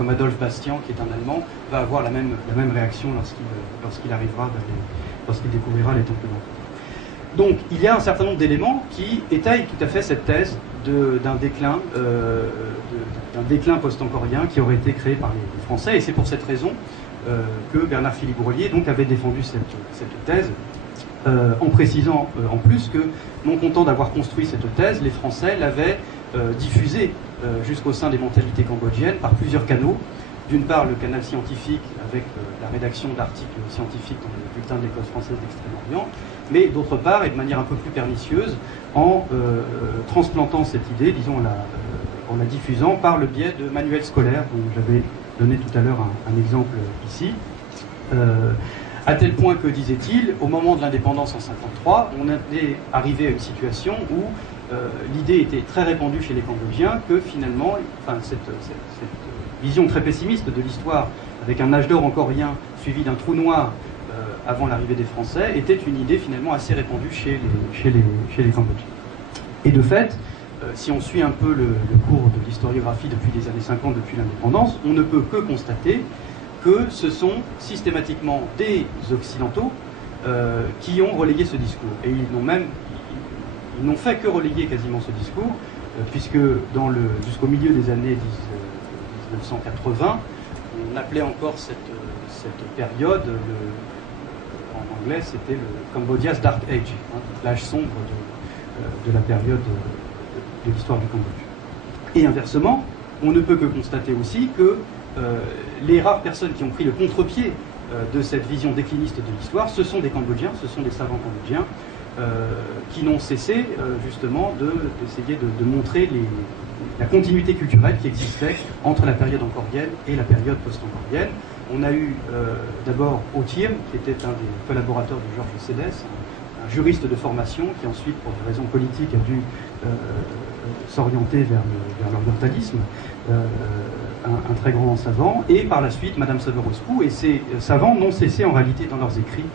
comme Adolphe Bastian, qui est un Allemand, va avoir la même réaction lorsqu'il découvrira les temples d'Antoine. Donc, il y a un certain nombre d'éléments qui étayent tout à fait cette thèse d'un déclin post-angkorien qui aurait été créé par les Français, et c'est pour cette raison que Bernard-Philippe Broglie donc avait défendu cette thèse, en précisant en plus que, non content d'avoir construit cette thèse, les Français l'avaient diffusée jusqu'au sein des mentalités cambodgiennes par plusieurs canaux. D'une part, le canal scientifique avec la rédaction d'articles scientifiques dans le bulletin de l'École française d'Extrême-Orient, mais d'autre part, et de manière un peu plus pernicieuse, en transplantant cette idée, disons en la diffusant par le biais de manuels scolaires, dont j'avais donné tout à l'heure un exemple ici. À tel point que, disait-il, au moment de l'indépendance en 1953, on était arrivé à une situation où l'idée était très répandue chez les Cambodgiens que finalement, cette vision très pessimiste de l'histoire, avec un âge d'or angkorien suivi d'un trou noir avant l'arrivée des Français, était une idée finalement assez répandue chez les Cambodgiens. Et de fait, si on suit un peu le cours de l'historiographie depuis les années 50, depuis l'indépendance, on ne peut que constater que ce sont systématiquement des Occidentaux qui ont relayé ce discours. Et ils n'ont fait que relayer quasiment ce discours, puisque jusqu'au milieu des années 1980, on appelait encore cette période, en anglais c'était le Cambodia's Dark Age, l'âge sombre de la période de l'histoire du Cambodge. Et inversement, on ne peut que constater aussi que les rares personnes qui ont pris le contre-pied de cette vision décliniste de l'histoire, ce sont des Cambodgiens, ce sont des savants cambodgiens, qui n'ont cessé justement d'essayer de montrer la continuité culturelle qui existait entre la période angkorienne et la période post-angkorienne. On a eu d'abord Othirm, qui était un des collaborateurs de Georges Sédès, un juriste de formation qui ensuite, pour des raisons politiques, a dû s'orienter vers l'orientalisme, un très grand savant, et par la suite Madame Saverospou, et ces savants n'ont cessé en réalité dans leurs écrits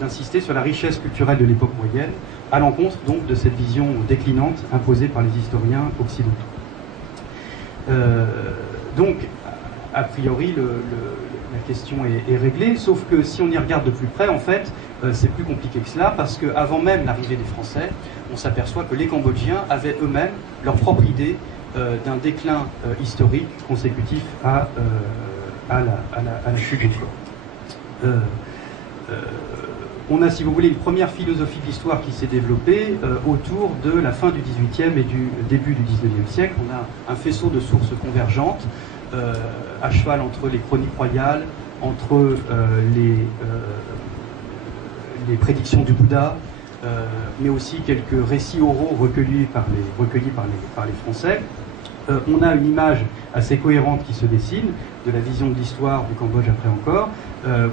d'insister sur la richesse culturelle de l'époque moyenne, à l'encontre donc de cette vision déclinante imposée par les historiens occidentaux. Donc, a priori, la question est réglée, sauf que si on y regarde de plus près, en fait, c'est plus compliqué que cela, parce qu'avant même l'arrivée des Français, on s'aperçoit que les Cambodgiens avaient eux-mêmes leur propre idée d'un déclin historique consécutif à la chute du corps. On a, si vous voulez, une première philosophie de l'histoire qui s'est développée autour de la fin du XVIIIe et du début du XIXe siècle. On a un faisceau de sources convergentes, à cheval entre les chroniques royales, entre les prédictions du Bouddha, mais aussi quelques récits oraux recueillis par les Français. On a une image assez cohérente qui se dessine de la vision de l'histoire du Cambodge après encore.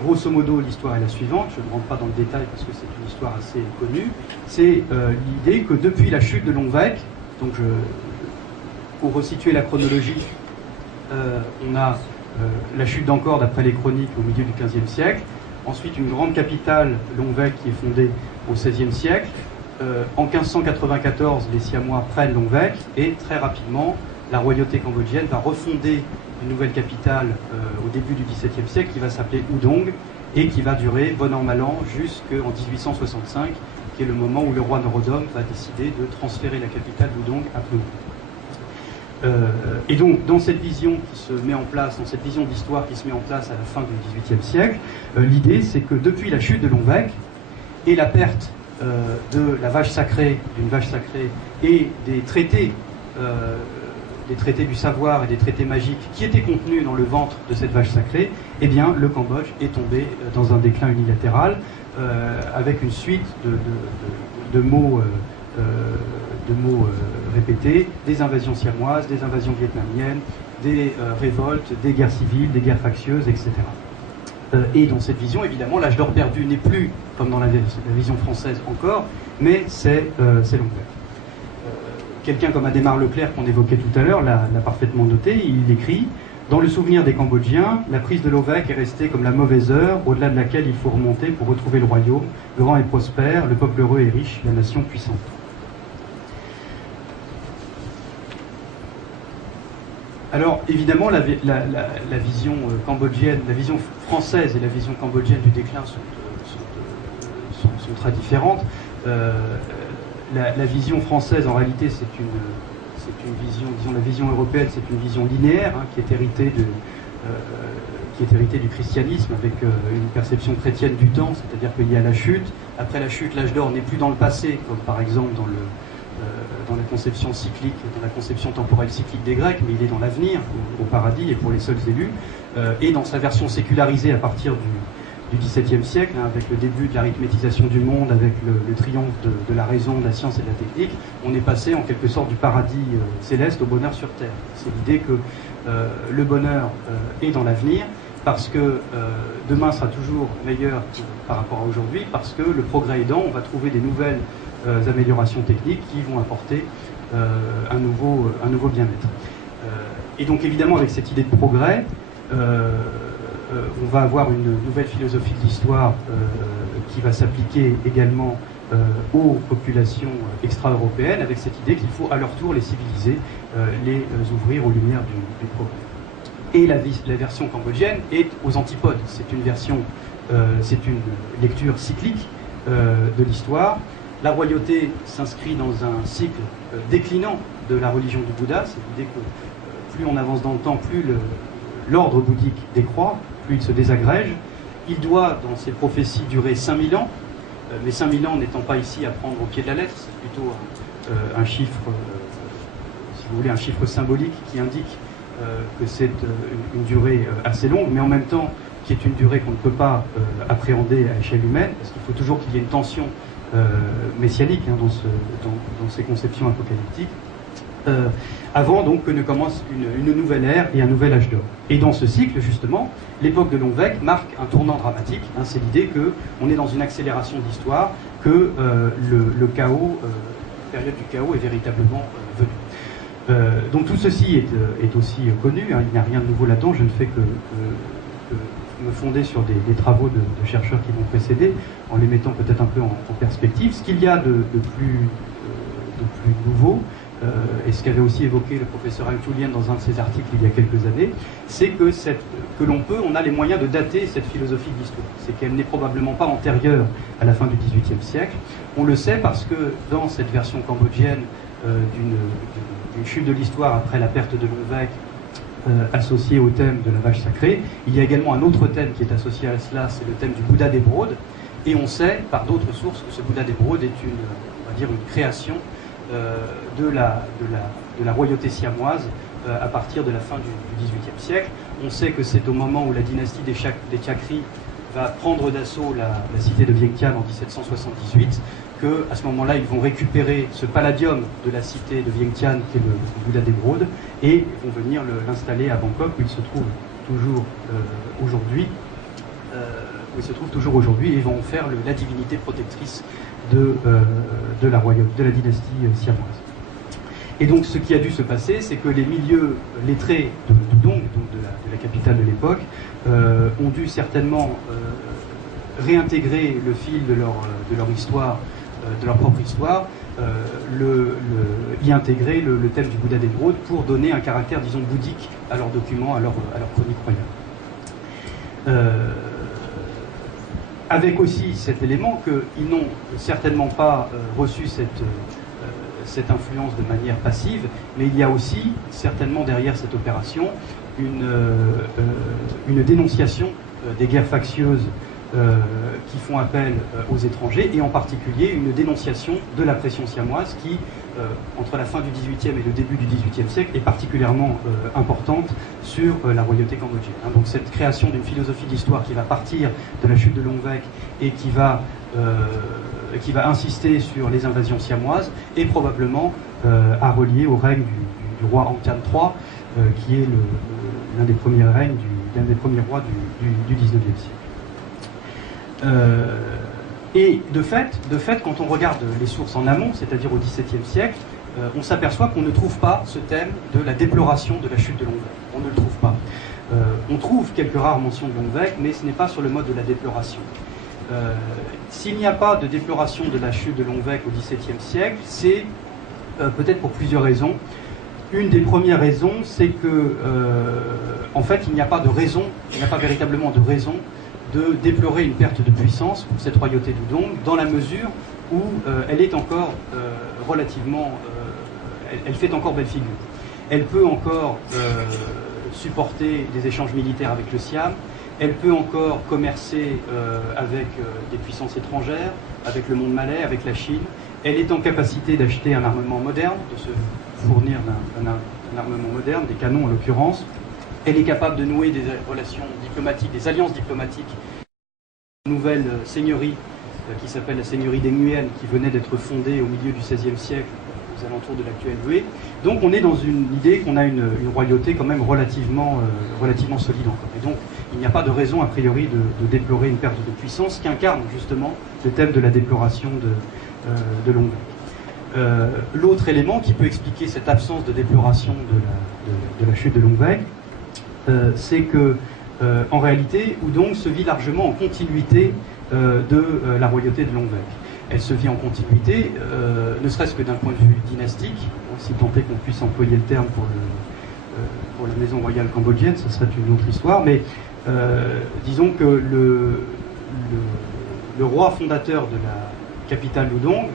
Grosso modo, l'histoire est la suivante, je ne rentre pas dans le détail parce que c'est une histoire assez connue. C'est l'idée que depuis la chute de Longvec, donc pour resituer la chronologie, on a la chute d'Angkor d'après les chroniques au milieu du XVe siècle, ensuite une grande capitale, Longvec, qui est fondée au XVIe siècle. En 1594, les Siamois prennent Longvec et très rapidement, la royauté cambodgienne va refonder une nouvelle capitale au début du XVIIe siècle qui va s'appeler Udong et qui va durer, bon an mal an, jusqu'en 1865, qui est le moment où le roi Norodom va décider de transférer la capitale d'Udong à Phnom Penh. Et donc, dans cette vision qui se met en place, dans cette vision d'histoire qui se met en place à la fin du XVIIIe siècle, l'idée c'est que depuis la chute de Longvec et la perte de la vache sacrée, d'une vache sacrée, et des traités du savoir et des traités magiques qui étaient contenus dans le ventre de cette vache sacrée, eh bien, le Cambodge est tombé dans un déclin unilatéral, avec une suite de mots répétés, des invasions siamoises, des invasions vietnamiennes, des révoltes, des guerres civiles, des guerres factieuses, etc. Et dans cette vision, évidemment, l'âge d'or perdu n'est plus, comme dans la vision française encore, mais c'est Longvec. Quelqu'un comme Adhémar Leclerc, qu'on évoquait tout à l'heure, l'a parfaitement noté. Il écrit « Dans le souvenir des Cambodgiens, la prise de Longvec est restée comme la mauvaise heure, au-delà de laquelle il faut remonter pour retrouver le royaume, grand et prospère, le peuple heureux et riche, la nation puissante. » Alors évidemment, la vision cambodgienne, la vision française et la vision cambodgienne du déclin sont très différentes. La vision française, en réalité, c'est une vision, disons la vision européenne, c'est une vision linéaire qui est héritée du christianisme, avec une perception chrétienne du temps, c'est-à-dire qu'il y a la chute. Après la chute, l'âge d'or n'est plus dans le passé, comme par exemple dans la conception cyclique, dans la conception temporelle cyclique des Grecs, mais il est dans l'avenir, au paradis et pour les seuls élus, et dans sa version sécularisée à partir du XVIIe siècle, avec le début de l'arithmétisation du monde, avec le triomphe de la raison, de la science et de la technique, on est passé en quelque sorte du paradis céleste au bonheur sur terre. C'est l'idée que le bonheur est dans l'avenir, parce que demain sera toujours meilleur par rapport à aujourd'hui, parce que le progrès aidant, on va trouver des nouvelles améliorations techniques qui vont apporter un nouveau bien-être. Et donc évidemment, avec cette idée de progrès, on va avoir une nouvelle philosophie de l'histoire qui va s'appliquer également aux populations extra-européennes, avec cette idée qu'il faut à leur tour les civiliser, les ouvrir aux lumières du progrès. Et la version cambodgienne est aux antipodes. C'est une lecture cyclique de l'histoire. La royauté s'inscrit dans un cycle déclinant de la religion du Bouddha. C'est l'idée que plus on avance dans le temps, plus l'ordre bouddhique décroît, plus il se désagrège. Il doit, dans ses prophéties, durer 5000 ans, mais 5000 ans n'étant pas ici à prendre au pied de la lettre, c'est plutôt un chiffre, si vous voulez, un chiffre symbolique qui indique que c'est une durée assez longue, mais en même temps qui est une durée qu'on ne peut pas appréhender à échelle humaine, parce qu'il faut toujours qu'il y ait une tension messianique dans ces conceptions apocalyptiques, avant donc que ne commence une nouvelle ère et un nouvel âge d'or. Et dans ce cycle, justement, l'époque de Longwek marque un tournant dramatique. C'est l'idée qu'on est dans une accélération de l'histoire, que le chaos, la période du chaos est véritablement venue. Donc tout ceci est aussi connu, il n'y a rien de nouveau là-dedans, je ne fais que me fonder sur des travaux de chercheurs qui m'ont précédé, en les mettant peut-être un peu en perspective. Ce qu'il y a de plus nouveau, et ce qu'avait aussi évoqué le professeur Ang Chou Lien dans un de ses articles il y a quelques années, c'est que on a les moyens de dater cette philosophie de l'histoire. C'est qu'elle n'est probablement pas antérieure à la fin du XVIIIe siècle. On le sait parce que dans cette version cambodgienne d'une chute de l'histoire après la perte de Longwek, associé au thème de la vache sacrée, il y a également un autre thème qui est associé à cela, c'est le thème du Bouddha d'Émeraude, et on sait par d'autres sources que ce Bouddha d'Émeraude est une création de la royauté siamoise à partir de la fin du XVIIIe siècle. On sait que c'est au moment où la dynastie des Chakri va prendre d'assaut la cité de Vientiane en 1778 qu'à ce moment-là, ils vont récupérer ce palladium de la cité de Vientiane, qui est le Bouddha d'Émeraude, et vont venir l'installer à Bangkok, où il se trouve toujours aujourd'hui. Et vont en faire la divinité protectrice de la dynastie siamoise. Et donc ce qui a dû se passer, c'est que les milieux lettrés de Dong, donc de la capitale de l'époque, ont dû certainement réintégrer le fil de leur histoire, de leur propre histoire, y intégrer le thème du Bouddha d'Émeraude pour donner un caractère, disons, bouddhique à leurs documents, à leur chronique royale. Avec aussi cet élément qu'ils n'ont certainement pas reçu cette influence de manière passive, mais il y a aussi certainement derrière cette opération une dénonciation des guerres factieuses qui font appel aux étrangers, et en particulier une dénonciation de la pression siamoise qui, entre la fin du XVIIIe et le début du XVIIIe siècle, est particulièrement importante sur la royauté cambodgienne. Donc cette création d'une philosophie d'histoire qui va partir de la chute de Longwek et qui va insister sur les invasions siamoises, est probablement à relier au règne du roi Angkhan III, qui est l'un des premiers rois du XIXe siècle. Et de fait, quand on regarde les sources en amont, c'est-à-dire au XVIIe siècle, on s'aperçoit qu'on ne trouve pas ce thème de la déploration de la chute de Longwek. On ne le trouve pas. On trouve quelques rares mentions de Longwek, mais ce n'est pas sur le mode de la déploration. S'il n'y a pas de déploration de la chute de Longwek au XVIIe siècle, c'est peut-être pour plusieurs raisons. Une des premières raisons, c'est que, en fait, il n'y a pas de raison, il n'y a pas véritablement de raison de déplorer une perte de puissance pour cette royauté d'Udong, dans la mesure où elle est encore relativement... elle fait encore belle figure. Elle peut encore supporter des échanges militaires avec le Siam, elle peut encore commercer avec des puissances étrangères, avec le monde malais, avec la Chine. Elle est en capacité d'acheter un armement moderne, de se fournir d'un armement moderne, des canons en l'occurrence. Elle est capable de nouer des relations diplomatiques, des alliances diplomatiques. Une nouvelle seigneurie qui s'appelle la seigneurie des Nguyen, qui venait d'être fondée au milieu du XVIe siècle, aux alentours de l'actuel Hue. Donc on est dans une idée qu'on a une royauté quand même relativement solide encore. Et donc il n'y a pas de raison a priori de déplorer une perte de puissance qu'incarne justement le thème de la déploration de Longuevaix. L'autre élément qui peut expliquer cette absence de déploration de la chute de Longuevaix, c'est que en réalité, Udong se vit largement en continuité de la royauté de Longuevaix. Elle se vit en continuité, ne serait-ce que d'un point de vue dynastique, si tant est qu'on puisse employer le terme pour la maison royale cambodgienne, ce serait une autre histoire, mais disons que le roi fondateur de la capitale d'Udong,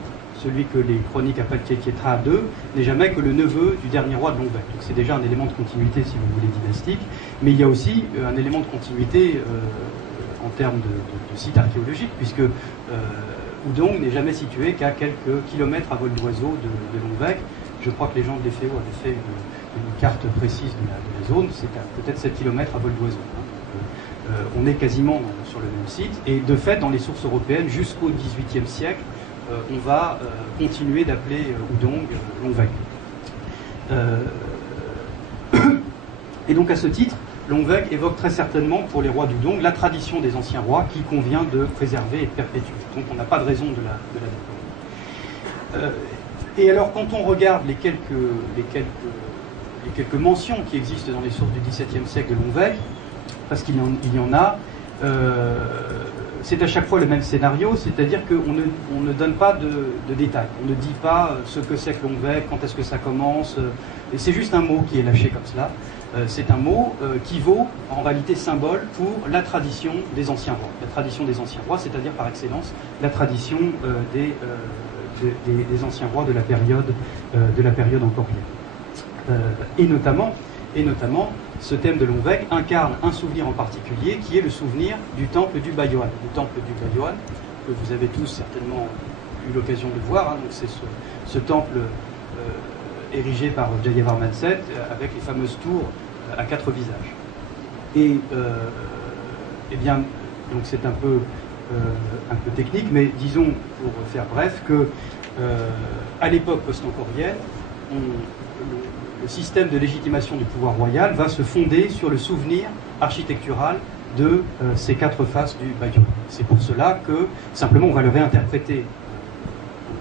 celui que les chroniques appellent Kekietra II, n'est jamais que le neveu du dernier roi de Longuevaix. Donc c'est déjà un élément de continuité, si vous voulez, dynastique, mais il y a aussi un élément de continuité en termes de site archéologique, puisque Udong n'est jamais situé qu'à quelques kilomètres à vol d'oiseau de Longuevaix. Je crois que les gens de l'EFEO avaient fait une carte précise de la zone, c'est à peut-être 7 km à vol d'oiseau. On est quasiment sur le même site, et de fait, dans les sources européennes, jusqu'au XVIIIe siècle, on va continuer d'appeler Udong Longuevaix. Et donc à ce titre, Longuevaix évoque très certainement pour les rois d'Udong la tradition des anciens rois qu'il convient de préserver et de perpétuer. Donc on n'a pas de raison de la déplorer. Et alors quand on regarde les quelques mentions qui existent dans les sources du XVIIe siècle de Longuevaix, parce qu'il y en a, c'est à chaque fois le même scénario, c'est-à-dire qu'on ne donne pas de détails. On ne dit pas ce que c'est que Longuevaix, quand est-ce que ça commence. Et c'est juste un mot qui est lâché comme cela. C'est un mot qui vaut en réalité symbole pour la tradition des anciens rois. La tradition des anciens rois, c'est-à-dire par excellence la tradition des anciens rois de la période encore et notamment, ce thème de Longuevaix incarne un souvenir en particulier qui est le souvenir du temple du Bayoan. Le temple du Bayoan, que vous avez tous certainement eu l'occasion de voir, hein, donc c'est ce temple érigé par Jayavarman VII avec les fameuses tours à 4 visages. Et eh bien, donc c'est un peu technique, mais disons, pour faire bref, que à l'époque post-angkorienne, le système de légitimation du pouvoir royal va se fonder sur le souvenir architectural de ces 4 faces du Bayon. C'est pour cela que, simplement, on va le réinterpréter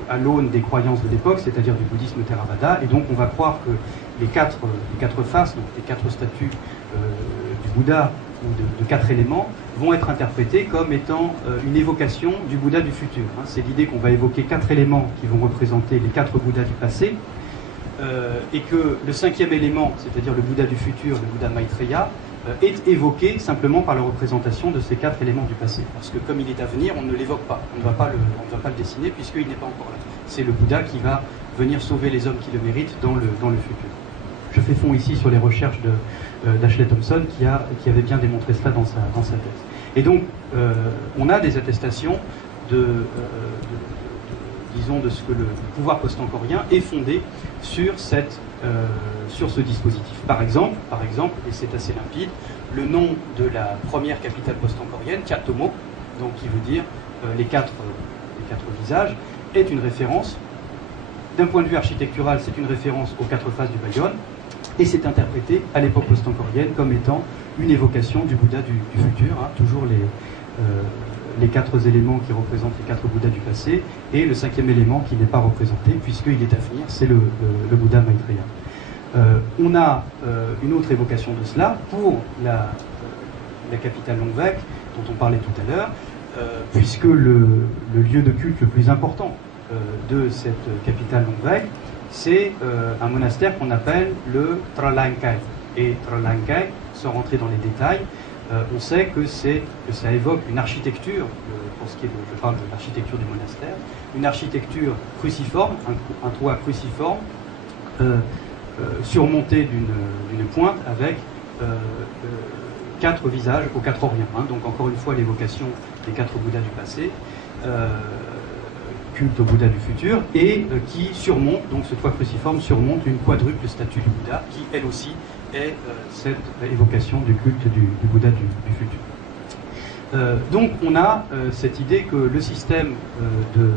à l'aune des croyances de l'époque, c'est-à-dire du bouddhisme Theravada, et donc on va croire que les quatre faces, donc les 4 statues du Bouddha, ou de 4 éléments, vont être interprétés comme étant une évocation du Bouddha du futur. Hein. C'est l'idée qu'on va évoquer 4 éléments qui vont représenter les 4 Bouddhas du passé, et que le 5e élément, c'est-à-dire le Bouddha du futur, le Bouddha Maitreya, est évoqué simplement par la représentation de ces 4 éléments du passé. Parce que comme il est à venir, on ne l'évoque pas, on ne va pas le dessiner puisqu'il n'est pas encore là. C'est le Bouddha qui va venir sauver les hommes qui le méritent dans le futur. Je fais fond ici sur les recherches d'Ashley Thompson qui avait bien démontré cela dans sa thèse. Et donc, on a des attestations disons, de ce que le pouvoir post-angkorien est fondé sur ce dispositif. Par exemple, et c'est assez limpide, le nom de la première capitale post-angkorienne, Kyatomo, donc qui veut dire les quatre visages, est une référence. D'un point de vue architectural, c'est une référence aux 4 faces du Bayon, et c'est interprété à l'époque post-angkorienne comme étant une évocation du Bouddha du futur, hein, toujours les 4 éléments qui représentent les 4 Bouddhas du passé, et le 5e élément qui n'est pas représenté, puisqu'il est à venir, c'est le Bouddha Maitreya. On a une autre évocation de cela pour la capitale Longuevaix, dont on parlait tout à l'heure, puisque le lieu de culte le plus important de cette capitale Longuevaix c'est un monastère qu'on appelle le Tralangkai. Et Tralangkai, sans rentrer dans les détails, on sait que ça évoque une architecture, pour ce qui est je parle de l'architecture du monastère, une architecture cruciforme, un toit cruciforme, surmonté d'une pointe avec 4 visages aux 4 orients. Hein. Donc encore une fois l'évocation des 4 Bouddhas du passé, culte au Bouddha du futur, et qui surmonte, donc ce toit cruciforme surmonte une quadruple statue du Bouddha, qui elle aussi est cette évocation du culte du Bouddha du futur. Donc on a cette idée que le système de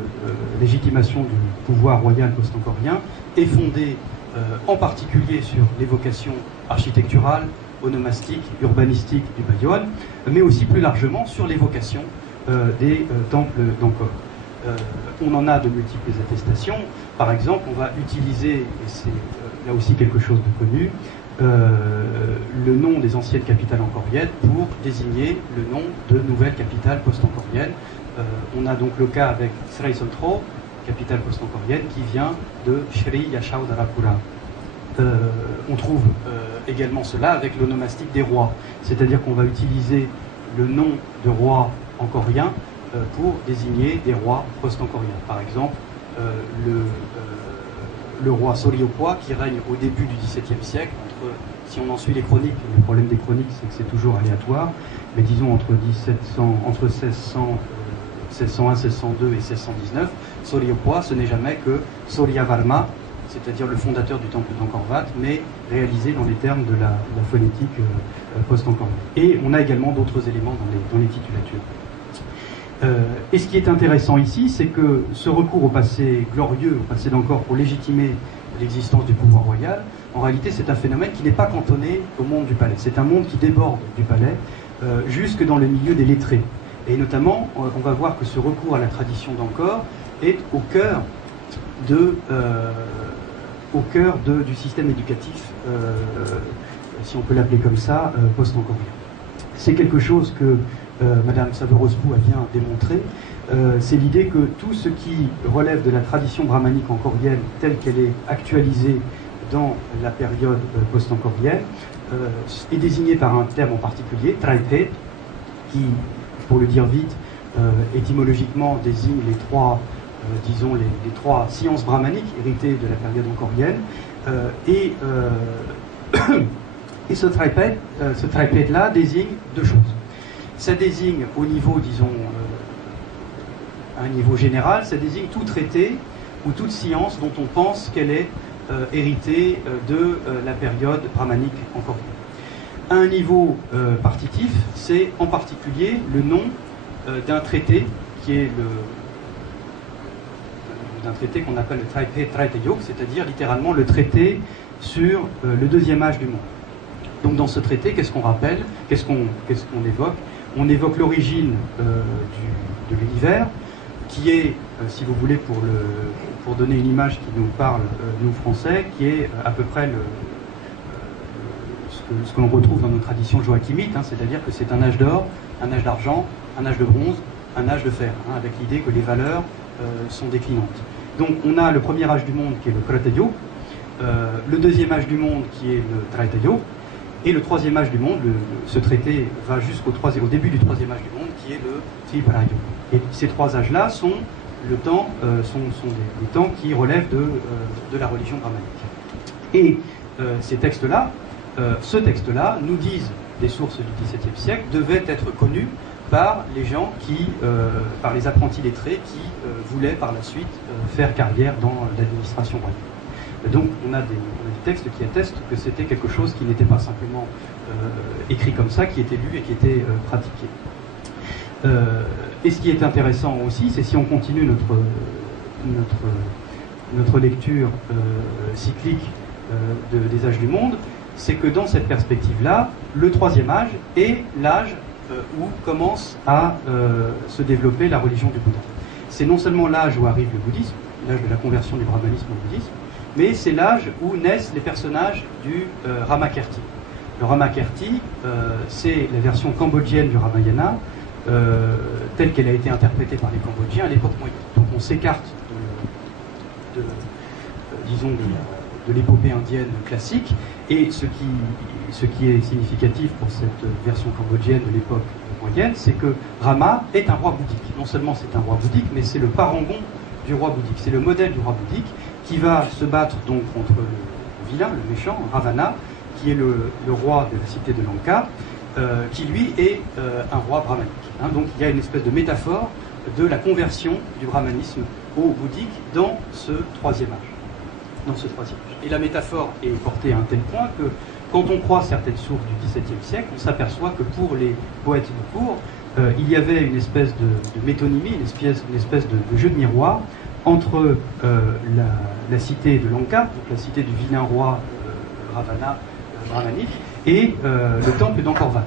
légitimation du pouvoir royal post-angkorien est fondé en particulier sur l'évocation architecturale, onomastique, urbanistique du Bayon, mais aussi plus largement sur l'évocation des temples d'Angkor. On en a de multiples attestations. Par exemple, on va utiliser, et c'est là aussi quelque chose de connu, le nom des anciennes capitales angkoriennes pour désigner le nom de nouvelles capitales post-angkoriennes. On a donc le cas avec Srey Soltro, capitale post-angkorienne, qui vient de Sri Yashodharapura. On trouve également cela avec l'onomastique des rois, c'est-à-dire qu'on va utiliser le nom de roi angkorien pour désigner des rois post-angkoriens. Par exemple, le roi Soriopoa qui règne au début du XVIIe siècle, si on en suit les chroniques, le problème des chroniques c'est que c'est toujours aléatoire, mais disons entre 1601, 1602 et 1619, Soriopoa ce n'est jamais que Soryavarma, c'est-à-dire le fondateur du temple d'Angkor Wat, mais réalisé dans les termes de la phonétique post-angkorienne. Et on a également d'autres éléments dans les titulatures. Et ce qui est intéressant ici, c'est que ce recours au passé glorieux, au passé d'Angkor, pour légitimer l'existence du pouvoir royal, en réalité c'est un phénomène qui n'est pas cantonné au monde du palais. C'est un monde qui déborde du palais, jusque dans le milieu des lettrés. Et notamment, on va voir que ce recours à la tradition d'Angkor est au cœur du système éducatif, si on peut l'appeler comme ça, post-angkorien. C'est quelque chose que Madame Saverospou a bien démontré, c'est l'idée que tout ce qui relève de la tradition brahmanique angkorienne telle qu'elle est actualisée dans la période post-angkorienne est désigné par un terme en particulier, Traipet, qui, pour le dire vite, étymologiquement désigne les trois sciences brahmaniques héritées de la période angkorienne, et ce Traipet-là désigne 2 choses. Ça désigne au niveau, disons, à un niveau général, ça désigne tout traité ou toute science dont on pense qu'elle est héritée de la période brahmanique angkorienne. À un niveau partitif, c'est en particulier le nom d'un traité qui est d'un traité qu'on appelle le Traipet Traitayog, c'est-à-dire littéralement le traité sur le 2e âge du monde. Donc dans ce traité, qu'est-ce qu'on rappelle, qu'est-ce qu'on évoque? On évoque l'origine de l'univers, qui est, si vous voulez, pour donner une image qui nous parle, nous Français, qui est à peu près ce que l'on retrouve dans nos traditions joachimites, hein, c'est-à-dire que c'est un âge d'or, un âge d'argent, un âge de bronze, un âge de fer, hein, avec l'idée que les valeurs sont déclinantes. Donc on a le premier âge du monde qui est le Kratayog, le 2e âge du monde qui est le Traitayog, et le 3e âge du monde, ce traité va jusqu'au début du 3e âge du monde, qui est le Triparayog. Et ces 3 âges-là sont des temps qui relèvent de la religion brahmanique. Et ce texte-là, nous disent des sources du XVIIe siècle, devait être connu par les gens par les apprentis lettrés qui voulaient par la suite faire carrière dans l'administration royale. Donc on a des textes qui attestent que c'était quelque chose qui n'était pas simplement écrit comme ça, qui était lu et qui était pratiqué. Et ce qui est intéressant aussi, c'est si on continue notre lecture cyclique des âges du monde, c'est que dans cette perspective-là, le 3e âge est l'âge où commence à se développer la religion du Bouddha. C'est non seulement l'âge où arrive le bouddhisme, l'âge de la conversion du brahmanisme au bouddhisme, mais c'est l'âge où naissent les personnages du Ramakirti. Le Ramakirti, c'est la version cambodgienne du Ramayana, telle qu'elle a été interprétée par les Cambodgiens à l'époque moyenne. Donc on s'écarte disons, de l'épopée indienne classique. Et ce qui est significatif pour cette version cambodgienne de l'époque moyenne, c'est que Rama est un roi bouddhique. Non seulement c'est un roi bouddhique, mais c'est le parangon du roi bouddhique. C'est le modèle du roi bouddhique qui va se battre donc contre le vilain, le méchant, Ravana, qui est le roi de la cité de Lanka, qui lui est un roi brahmanique. Hein. Donc il y a une espèce de métaphore de la conversion du brahmanisme au bouddhique dans ce troisième âge. Et la métaphore est portée à un tel point que quand on croit certaines sources du XVIIe siècle, on s'aperçoit que pour les poètes de cour, il y avait une espèce de métonymie, une espèce de jeu de miroir entre la cité de Lanka, donc la cité du vilain roi Ravana brahmanique, et le temple d'Angkor Wat.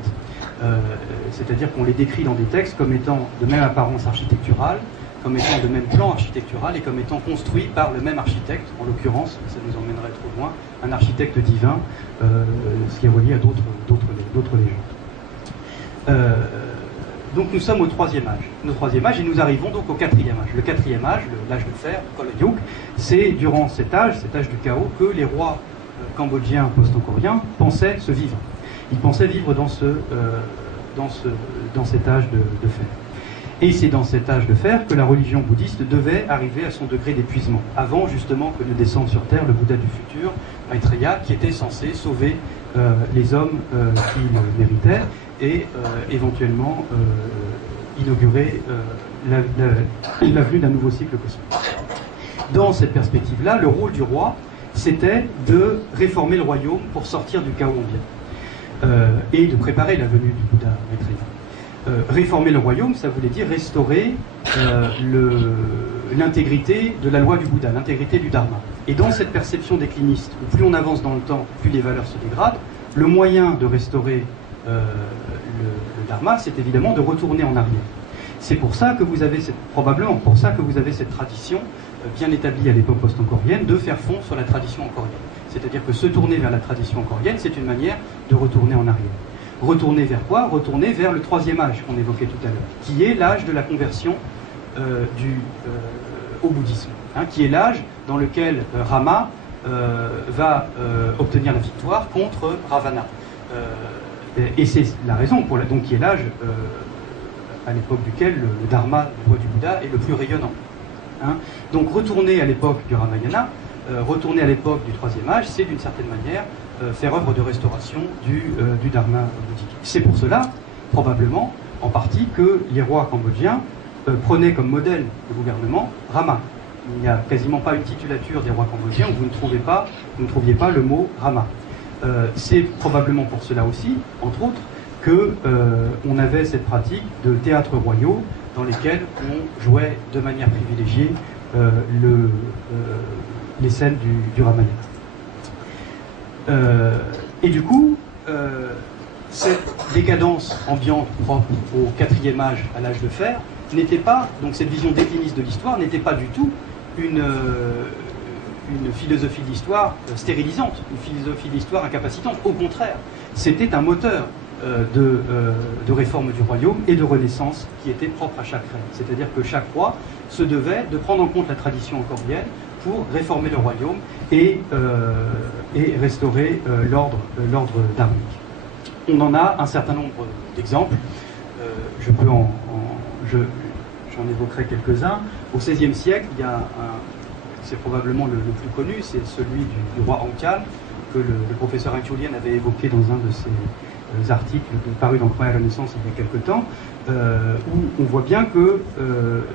C'est-à-dire qu'on les décrit dans des textes comme étant de même apparence architecturale, comme étant de même plan architectural et comme étant construit par le même architecte, en l'occurrence, ça nous emmènerait trop loin, un architecte divin, ce qui est relié à d'autres légendes. Donc nous sommes au troisième âge. Et nous arrivons donc au quatrième âge. Le quatrième âge, l'âge de fer, le Kol Yuk, c'est durant cet âge du chaos, que les rois cambodgiens post-angkoriens pensaient se vivre. Ils pensaient vivre dans cet âge de fer. Et c'est dans cet âge de fer que la religion bouddhiste devait arriver à son degré d'épuisement, avant justement que ne descende sur terre le Bouddha du futur, Maitreya, qui était censé sauver les hommes qui le méritaient et éventuellement inaugurer la venue d'un nouveau cycle cosmique. Dans cette perspective-là, le rôle du roi, c'était de réformer le royaume pour sortir du chaos ambiant et de préparer la venue du Bouddha Maitreya. Réformer le royaume, ça voulait dire restaurer l'intégrité de la loi du Bouddha, l'intégrité du Dharma. Et dans cette perception décliniste, où plus on avance dans le temps, plus les valeurs se dégradent, le moyen de restaurer le Dharma, c'est évidemment de retourner en arrière. C'est pour ça que vous avez probablement pour ça que vous avez cette tradition bien établie à l'époque post-angkorienne de faire fond sur la tradition angkorienne. C'est-à-dire que se tourner vers la tradition angkorienne, c'est une manière de retourner en arrière. Retourner vers quoi? Retourner vers le troisième âge qu'on évoquait tout à l'heure, qui est l'âge de la conversion au bouddhisme, hein, qui est l'âge dans lequel Rama va obtenir la victoire contre Ravana. Et c'est la raison pour donc qui est l'âge à l'époque duquel le Dharma, la loi du Bouddha, est le plus rayonnant. Hein. Donc retourner à l'époque du Ramayana, retourner à l'époque du troisième âge, c'est d'une certaine manière faire œuvre de restauration du Dharma bouddhique. C'est pour cela, probablement, en partie, que les rois cambodgiens prenaient comme modèle de gouvernement Rama. Il n'y a quasiment pas une titulature des rois cambodgiens où vous ne trouviez pas le mot Rama. C'est probablement pour cela aussi, entre autres, qu'on avait cette pratique de théâtres royaux dans lesquels on jouait de manière privilégiée les scènes du Ramayana. Et du coup, cette décadence ambiante propre au quatrième âge, à l'âge de fer, n'était pas, donc cette vision décliniste de l'histoire n'était pas du tout une philosophie de l'histoire stérilisante, une philosophie de l'histoire incapacitante. Au contraire, c'était un moteur de réforme du royaume et de renaissance qui était propre à chaque règne. C'est-à-dire que chaque roi se devait de prendre en compte la tradition angkorienne pour réformer le royaume et restaurer l'ordre dharmique. On en a un certain nombre d'exemples. J'en évoquerai quelques-uns. Au XVIe siècle, il y a c'est probablement le plus connu, c'est celui du roi Angkal, que le professeur Heng-Chulien avait évoqué dans un de ses articles parus dans Première Renaissance il y a quelque temps, où on voit bien que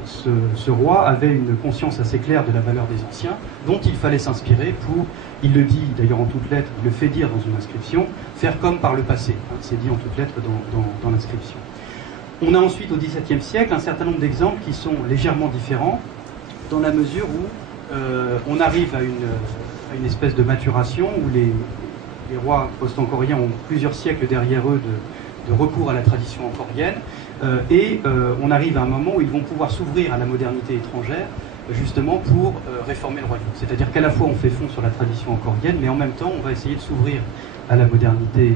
ce roi avait une conscience assez claire de la valeur des anciens, dont il fallait s'inspirer pour, il le dit d'ailleurs en toutes lettres, il le fait dire dans une inscription, faire comme par le passé. Hein, c'est dit en toutes lettres dans l'inscription. On a ensuite au XVIIe siècle un certain nombre d'exemples qui sont légèrement différents, dans la mesure où on arrive à une espèce de maturation où les rois post-angkoriens ont plusieurs siècles derrière eux de recours à la tradition angkorienne, et on arrive à un moment où ils vont pouvoir s'ouvrir à la modernité étrangère, justement pour réformer le royaume. C'est-à-dire qu'à la fois on fait fond sur la tradition angkorienne, mais en même temps on va essayer de s'ouvrir à la modernité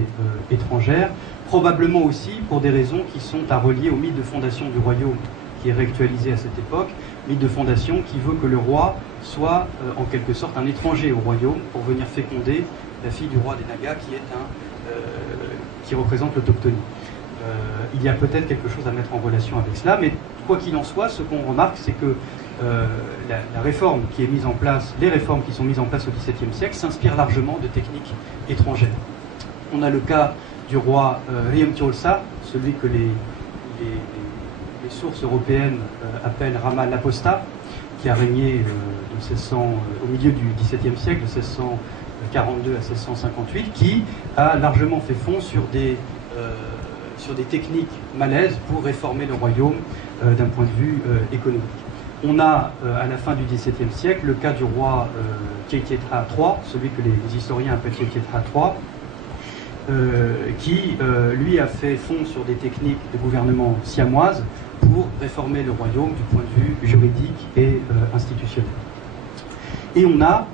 étrangère, probablement aussi pour des raisons qui sont à relier au mythe de fondation du royaume qui est réactualisé à cette époque, mythe de fondation qui veut que le roi soit en quelque sorte un étranger au royaume pour venir féconder la fille du roi des Nagas qui représente l'autochtonie. Il y a peut-être quelque chose à mettre en relation avec cela, mais quoi qu'il en soit, ce qu'on remarque, c'est que la réforme qui est mise en place, les réformes qui sont mises en place au XVIIe siècle s'inspirent largement de techniques étrangères. On a le cas du roi Riem Tjolsa, celui que les sources européennes appellent Rama l'Apostat, qui a régné au milieu du XVIIe siècle, de 1642 à 1658, qui a largement fait fond sur des techniques malaises pour réformer le royaume d'un point de vue économique. On a, à la fin du XVIIe siècle, le cas du roi Tjeitjetra III, celui que les historiens appellent Tjeitjetra III, qui, lui, a fait fond sur des techniques de gouvernement siamoises pour réformer le royaume du point de vue juridique et institutionnel. Et on a,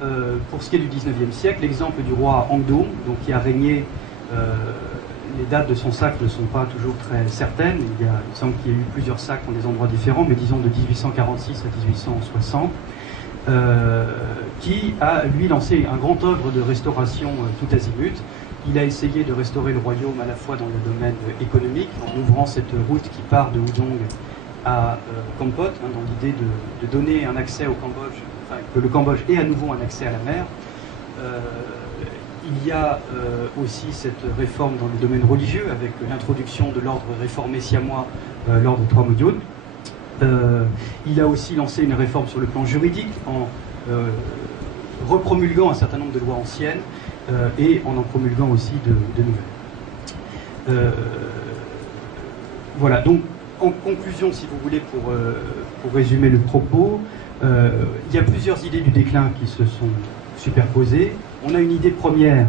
pour ce qui est du XIXe siècle, l'exemple du roi Angdom, donc qui a régné. Les dates de son sacre ne sont pas toujours très certaines. Il semble qu'il y ait eu plusieurs sacres dans des endroits différents, mais disons de 1846 à 1860, qui a, lui, lancé un grand œuvre de restauration tout azimut. Il a essayé de restaurer le royaume à la fois dans le domaine économique, en ouvrant cette route qui part de Udong à Kampot, dans l'idée de donner un accès au Cambodge, enfin, que le Cambodge ait à nouveau un accès à la mer. Il y a aussi cette réforme dans le domaine religieux, avec l'introduction de l'ordre réformé siamois, l'ordre Trois Modion. Il a aussi lancé une réforme sur le plan juridique, en repromulguant un certain nombre de lois anciennes, et en promulguant aussi de nouvelles. Voilà, donc en conclusion, si vous voulez, pour résumer le propos, il y a plusieurs idées du déclin qui se sont superposées. On a une idée première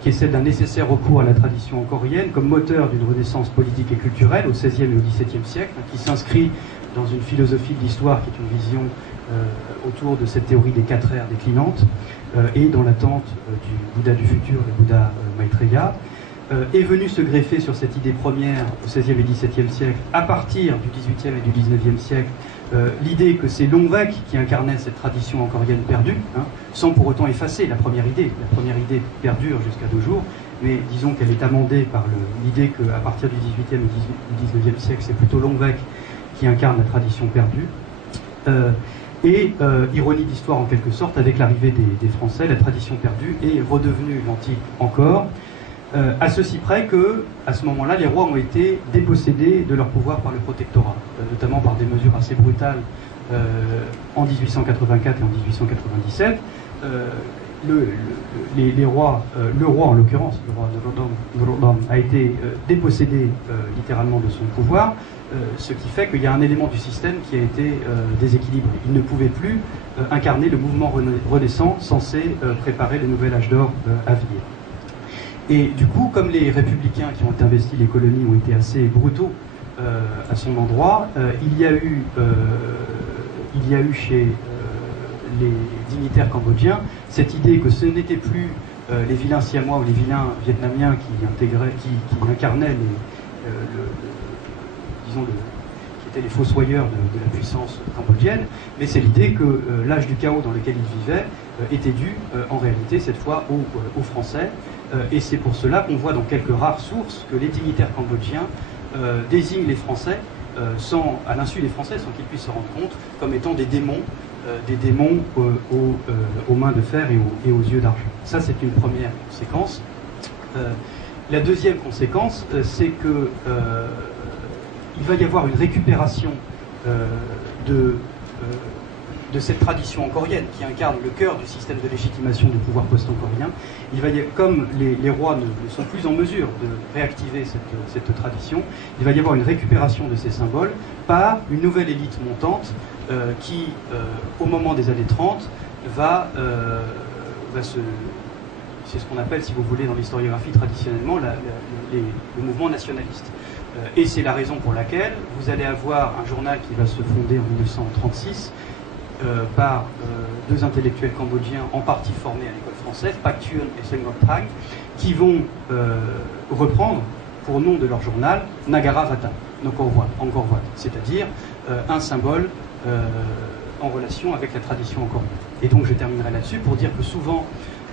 qui est celle d'un nécessaire recours à la tradition angkorienne comme moteur d'une renaissance politique et culturelle au XVIe et au XVIIe siècle, qui s'inscrit dans une philosophie de l'histoire qui est une vision autour de cette théorie des 4 ères déclinantes et dans l'attente du Bouddha du futur, le Bouddha Maitreya. Est venu se greffer sur cette idée première au XVIe et XVIIe siècle, à partir du XVIIIe et du XIXe siècle, l'idée que c'est Longwek qui incarnait cette tradition angkorienne perdue, sans pour autant effacer la première idée. La première idée perdure jusqu'à nos jours, mais disons qu'elle est amendée par l'idée qu'à partir du XVIIIe et du XIXe siècle, c'est plutôt Longwek qui incarne la tradition perdue. Ironie d'histoire en quelque sorte, avec l'arrivée des Français, la tradition perdue est redevenue l'antique encore, à ceci près que, à ce moment-là, les rois ont été dépossédés de leur pouvoir par le protectorat, notamment par des mesures assez brutales en 1884 et en 1897. Le roi en l'occurrence, le roi Norodom, a été dépossédé littéralement de son pouvoir, ce qui fait qu'il y a un élément du système qui a été déséquilibré. Il ne pouvait plus incarner le mouvement renaissant censé préparer le nouvel âge d'or à venir. Et du coup, comme les républicains qui ont investi les colonies ont été assez brutaux à son endroit, il y a eu chez les dignitaires cambodgiens cette idée que ce n'était plus les vilains siamois ou les vilains vietnamiens qui incarnaient qui étaient les fossoyeurs de la puissance cambodgienne, mais c'est l'idée que l'âge du chaos dans lequel ils vivaient était dû en réalité cette fois aux Français. Et c'est pour cela qu'on voit dans quelques rares sources que les dignitaires cambodgiens désignent les Français, à l'insu des Français, sans qu'ils puissent se rendre compte, comme étant des démons aux mains de fer et aux yeux d'argent. Ça, c'est une première conséquence. La deuxième conséquence, c'est que il va y avoir une récupération de cette tradition angkorienne qui incarne le cœur du système de légitimation du pouvoir post-angkorien. Comme les rois ne sont plus en mesure de réactiver cette tradition, il va y avoir une récupération de ces symboles par une nouvelle élite montante qui, au moment des années 30, c'est ce qu'on appelle, si vous voulez, dans l'historiographie traditionnellement, le mouvement nationaliste. Et c'est la raison pour laquelle vous allez avoir un journal qui va se fonder en 1936 par deux intellectuels cambodgiens en partie formés à l'école française, Pak Thuon et Seng Ngok Thang, qui vont reprendre pour nom de leur journal Nagaravata, Angkor Wat, c'est-à-dire un symbole en relation avec la tradition angkorienne. Et donc je terminerai là-dessus pour dire que souvent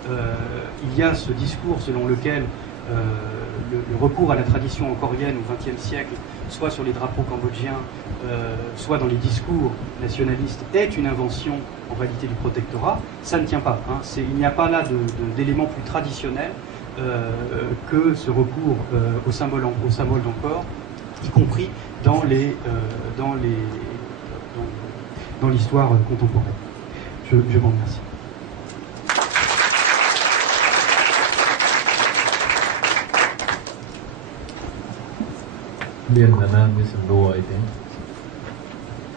il y a ce discours selon lequel le recours à la tradition angkorienne au XXe siècle, soit sur les drapeaux cambodgiens, soit dans les discours nationalistes, est une invention en réalité du protectorat. Ça ne tient pas. Hein. Il n'y a pas là d'élément plus traditionnel que ce recours au symbole d'Angkor, y compris dans l'histoire contemporaine. Je vous remercie. Liên là nam với sầm đua ấy thế.